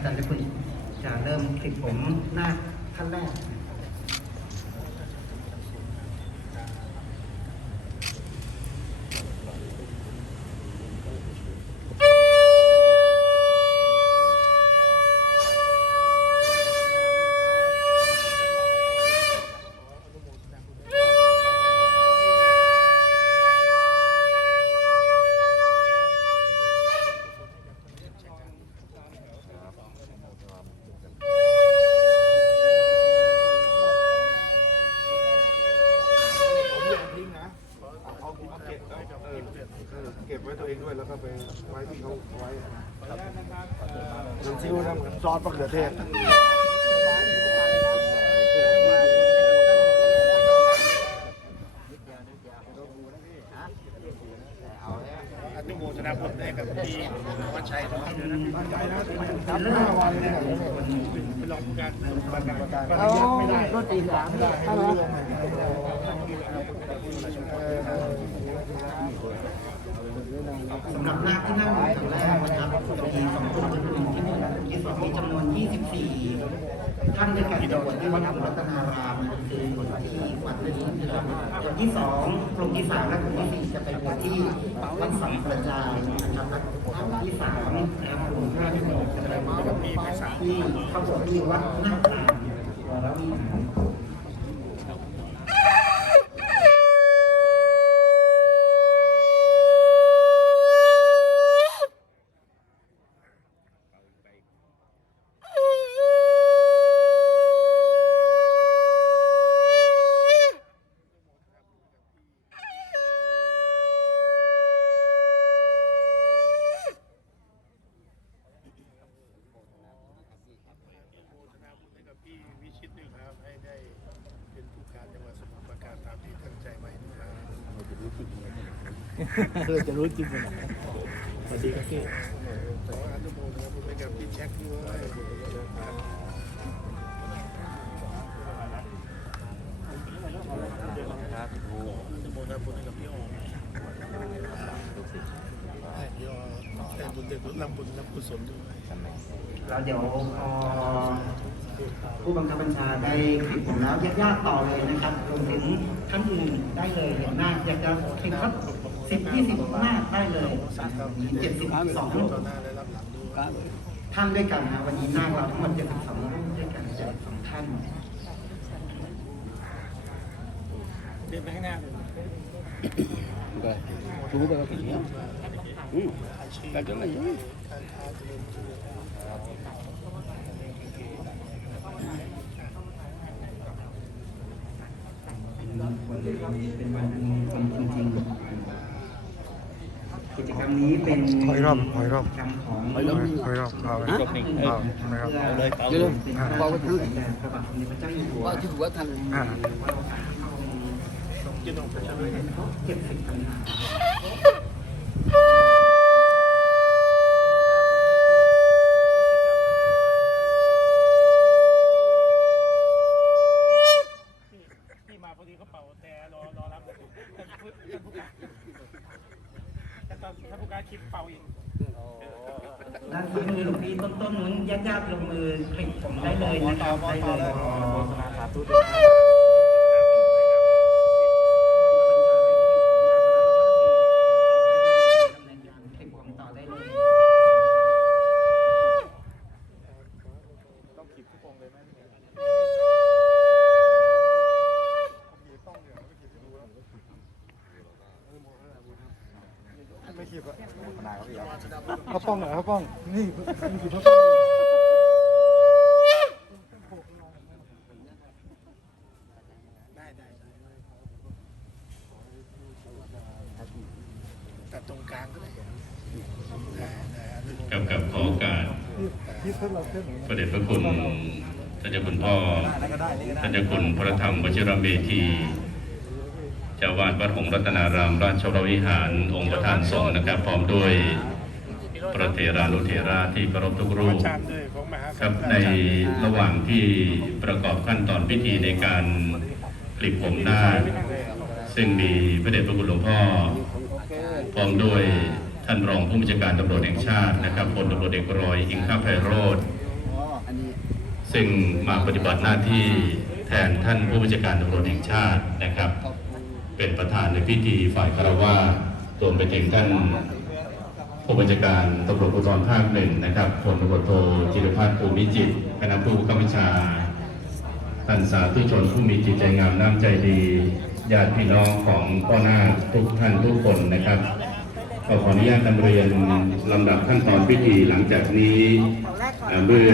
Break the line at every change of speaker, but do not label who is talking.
อาจารย์เจ้าคุณจะเริ่มคลิปผมหน้าขั้นแรก
เก็บไว้ตัวเองด้วยแล้วก็ไปไว้ที่เขาไว้น้ำจิ้มน้ำซอสมะเขือเทศ
อนุโมทนาบุญให้กับพี่วัชชัยนะครับ
ครับไม่ต้องระวังเลยนะ
เป็นรองการประกาการ
เอา
ไม่ได้
รถตีสามใช่ไหม
สำหรับนาคที่นั่งอยู่แถวแรกนะครับมีสองคนจำนวนที่หนึ่งที่สองมีจำนวน 24 ท่านด้วยกันจะบวชที่วัดรัตนารามคือบวชที่วัดนี้นะครับกลุ่มที่สองกลุ่มที่สามและกลุ่มที่สี่จะไปบวชที่วัดสังกระจายนะครับและกลุ่มที่สามนะครับกลุ่มห้าที่หกจะไปบวชที่เข้าบวชที่วัดหน้าตางวรวิห
ชิตด้วยครับ ให้ได้เป็นผู้การจังหวัดสมุทรปราการตามที่ตั้งใจไว้นะครับ
คือจะรู้จริงเลยสวัสดีครับพี่
ขออนุโมทนาบุญให้กับพี่แจ็คด้วยอนุโมทนาบุญให้กับพี่โอมให้พี่โอได้บุญได้บุญนำบุญนำกุศลด้วย
แล้วเดี๋ยวพอ ผู้บังคับบัญชาได้คลิปผมแล้วญาติๆต่อเลยนะครับรวมถึงท่านอื่นได้เลยเห็นหน้าอยากจะคลิปครับสิบยี่สิบหน้าได้เลยมีเจ็ดสิบสอง
ต่อหน้าและรับหลังด้วย
ท่านด้วยกันนะวันนี้หน้าเราทั้งหมดเจ็ดสิบสองรูปด้วยกันเจ็ดสองท่าน
เดินไปข้างหน้าเลย
chú bây giờ thì ừ cái chỗ này
การค้าเจริญเจริญ
เป็นวันจริงๆ กิจกรรมนี้เป็น
ถอยรอบถอยรอบ
กิจกรรมของ
ถอยรอบถอยรอบเอาเลยเอาไม่ครับ
เอาเลยเอาเลยเป็นพระราชกระแสพระบาทสมเด็จพระเจ้าอยู่หัว
bao nhiêu quá thành
อ่า
จะต้องไปทำอะไร
เจ็ดสิบปี
ที่มาพอดีเขาเป่าแต่รอรอรับท่านผู้ท่านผู้การ ท่านท่านผู้การคิดเป่าอีก
ด้านซ้ายมือหลวงพี่ต้นๆนู้นญาติๆลงมือคลิกผมได้เลยนะครับได้เลยคลิกผมต่อได้เลย
ต้องขีดทุกองเลยไหม ต้องขีดต้องเดี๋ยวไม่ขีดดูแล้ว
ไม่คิดว่าเขาป้องเหรอเขาป้อง นี่นี่คือเขาป้อง
แต่ตรงกลางก็ได้
กับกับขอโอกาส
พราเพิ่ม
พระเดชพระคุณท่านเจ้าคุณพ่อท่านเจ้าคุณพระธรรมวชิรเมธี เจ้าวาดวัดหงส์รัตนาราม ราชวรวิหาร องค์ประธานสงฆ์นะครับ พร้อมด้วยพระเถรานุเถระที่เคารพทุกรูปครับในระหว่างที่ประกอบขั้นตอนพิธีในการกลิบผมหน้า ซึ่งมีพระเดชพระคุณหลวงพ่อ พร้อมด้วยท่านรองผู้บัญชาการตำรวจแห่งชาตินะครับพลตำรวจเอกรอย อิงคาไพโรธซึ่งมาปฏิบัติหน้าที่แทนท่านผู้บัญชาการตำรวจแห่งชาตินะครับ เป็นประธานในพิธีฝ่ายคารวะรวมไปถึงท่านผู้บัญชาการตำรวจภูธรภาคหนึ่งนะครับพลตำรวจโทจิรพัฒน์ภูมิจิตคณะผู้บังคับบัญชาท่านสาธุชนผู้มีจิตใจงามน้ำใจดีญาติพี่น้องของพ่อหน้าทุกท่านทุกคนนะครับก็ขออนุญาตนำเรียนลำดับขั้นตอนพิธีหลังจากนี้เมื่อ